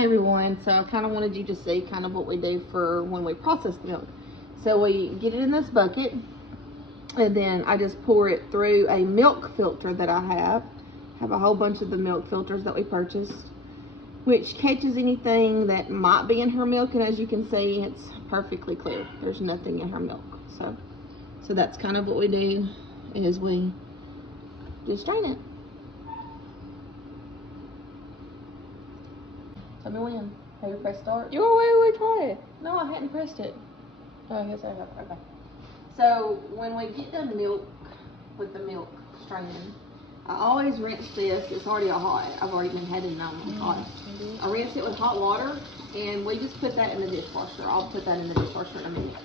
Hey everyone, so I kind of wanted you to see kind of what we do for when we process milk. So we get it in this bucket, and then I just pour it through a milk filter that I have a whole bunch of the milk filters that we purchased, which catches anything that might be in her milk, and as you can see, it's perfectly clear. There's nothing in her milk. So that's kind of what we do, is we just strain it. Tell me when. Have you pressed start? You wait, try it. No, I hadn't pressed it. Oh, I guess I have. Okay. So when we get the milk with the milk straining, I always rinse this. It's already hot. I've already been had it on hot. I rinse it with hot water, and we just put that in the dishwasher. I'll put that in the dishwasher in a minute.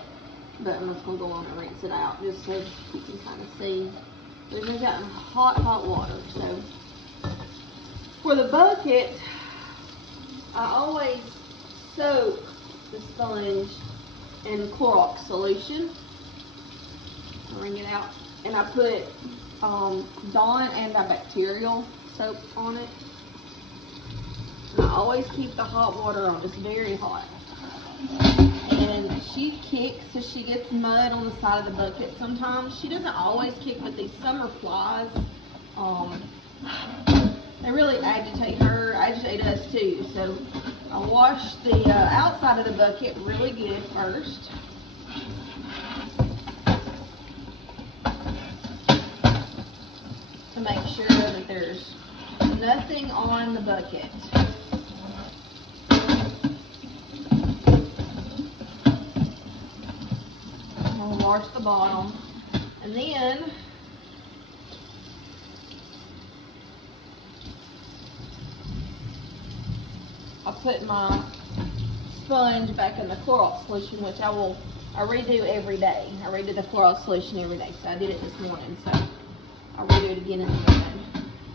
But I'm just gonna go on and rinse it out just so you can kind of see. We've got hot water. So for the bucket, I always soak the sponge in Clorox solution. I wring it out, and I put Dawn antibacterial soap on it. And I always keep the hot water on. It's very hot. And she kicks, so she gets mud on the side of the bucket sometimes. She doesn't always kick, but these summer flies, they really agitate her, agitate us too. So I wash the outside of the bucket really good first. To make sure that there's nothing on the bucket. I'll wash the bottom, and then I put my sponge back in the Clorox solution, which I redo every day. I redo the Clorox solution every day. So I did it this morning, so I'll redo it again in the morning.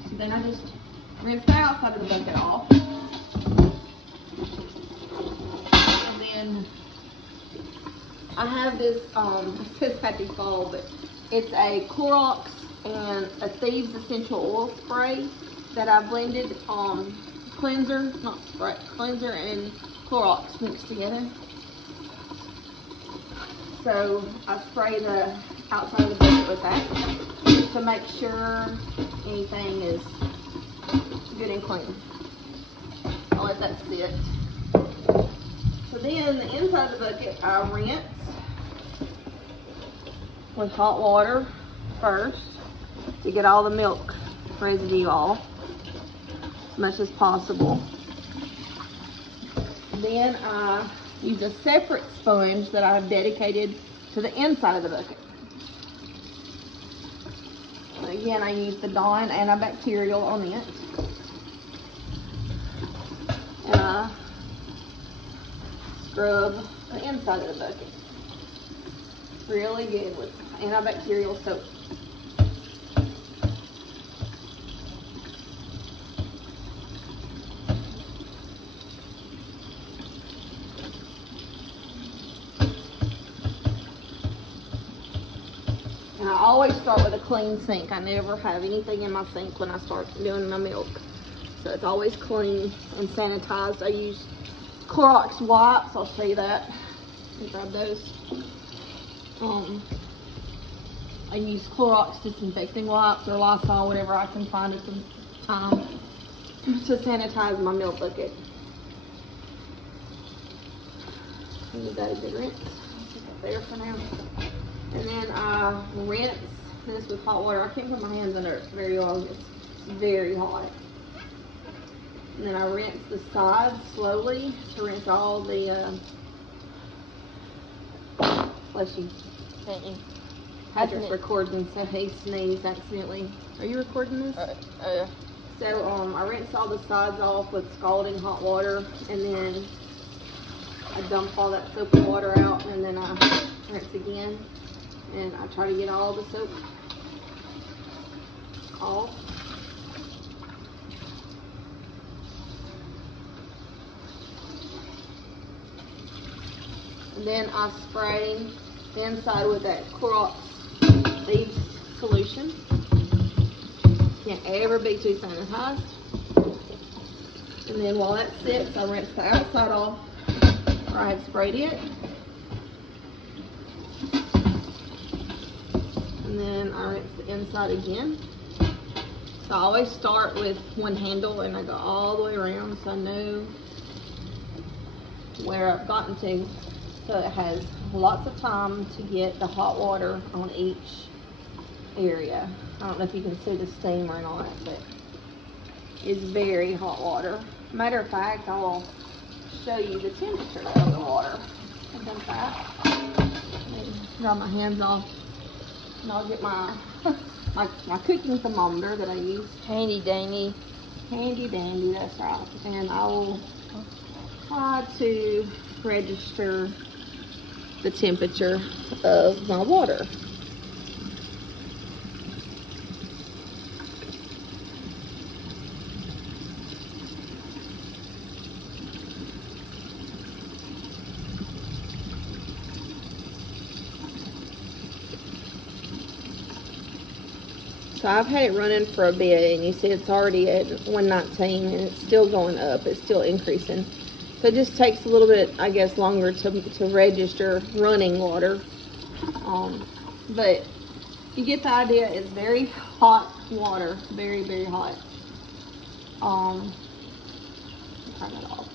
So then I just rinse the outside of the bucket off. And then I have this, it says Happy Fall, but it's a Clorox and a Thieves Essential Oil Spray that I blended cleanser and Clorox mixed together. So I spray the outside of the bucket with that to make sure anything is good and clean. I'll let that sit. So then the inside of the bucket I rinse with hot water first to get all the milk residue off as much as possible. Then I use a separate sponge that I've dedicated to the inside of the bucket. And again, I use the Dawn antibacterial on it. And I scrub the inside of the bucket really good with antibacterial soap. And I always start with a clean sink. I never have anything in my sink when I start doing my milk. So it's always clean and sanitized. I use Clorox wipes. I'll show you that. Grab those. I use Clorox disinfecting wipes or Lysol, whatever I can find at the time, to sanitize my milk bucket. I'll give that a good rinse. I'll stick it there for now. And then I rinse this with hot water. I can't put my hands under it very long. It's very hot. And then I rinse the sides slowly to rinse all the fleshy. Patrick's recording, so he sneezed accidentally. Are you recording this? Yeah. So I rinse all the sides off with scalding hot water, and then I dump all that soapy water out, and then I rinse again, and I try to get all the soap off. And then I spray inside with that Clorox Thieves solution. Can't ever be too sanitized. And then while that sits, I rinse the outside off where I had sprayed it. And then I rinse the inside again. So I always start with one handle and I go all the way around so I know where I've gotten to. So it has lots of time to get the hot water on each area. I don't know if you can see the steam or not, but it's very hot water. Matter of fact, I will show you the temperature of the water. In fact, dry my hands off, and I'll get my my cooking thermometer that I use. Handy dandy. Handy dandy, that's right. And I will try to register the temperature of my water. So I've had it running for a bit, and you see it's already at 119, and it's still going up. It's still increasing. So it just takes a little bit, I guess, longer to register running water. But you get the idea. It's very hot water, very, very hot. Turn it off.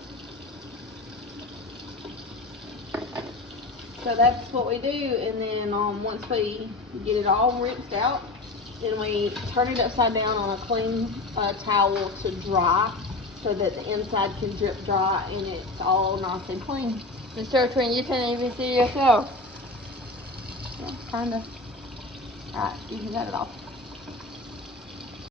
So that's what we do, and then once we get it all rinsed out, then we turn it upside down on a clean towel to dry so that the inside can drip dry and it's all nice and clean. And so, Twin, you can even see yourself. Yeah, kinda. Alright, you can cut it off.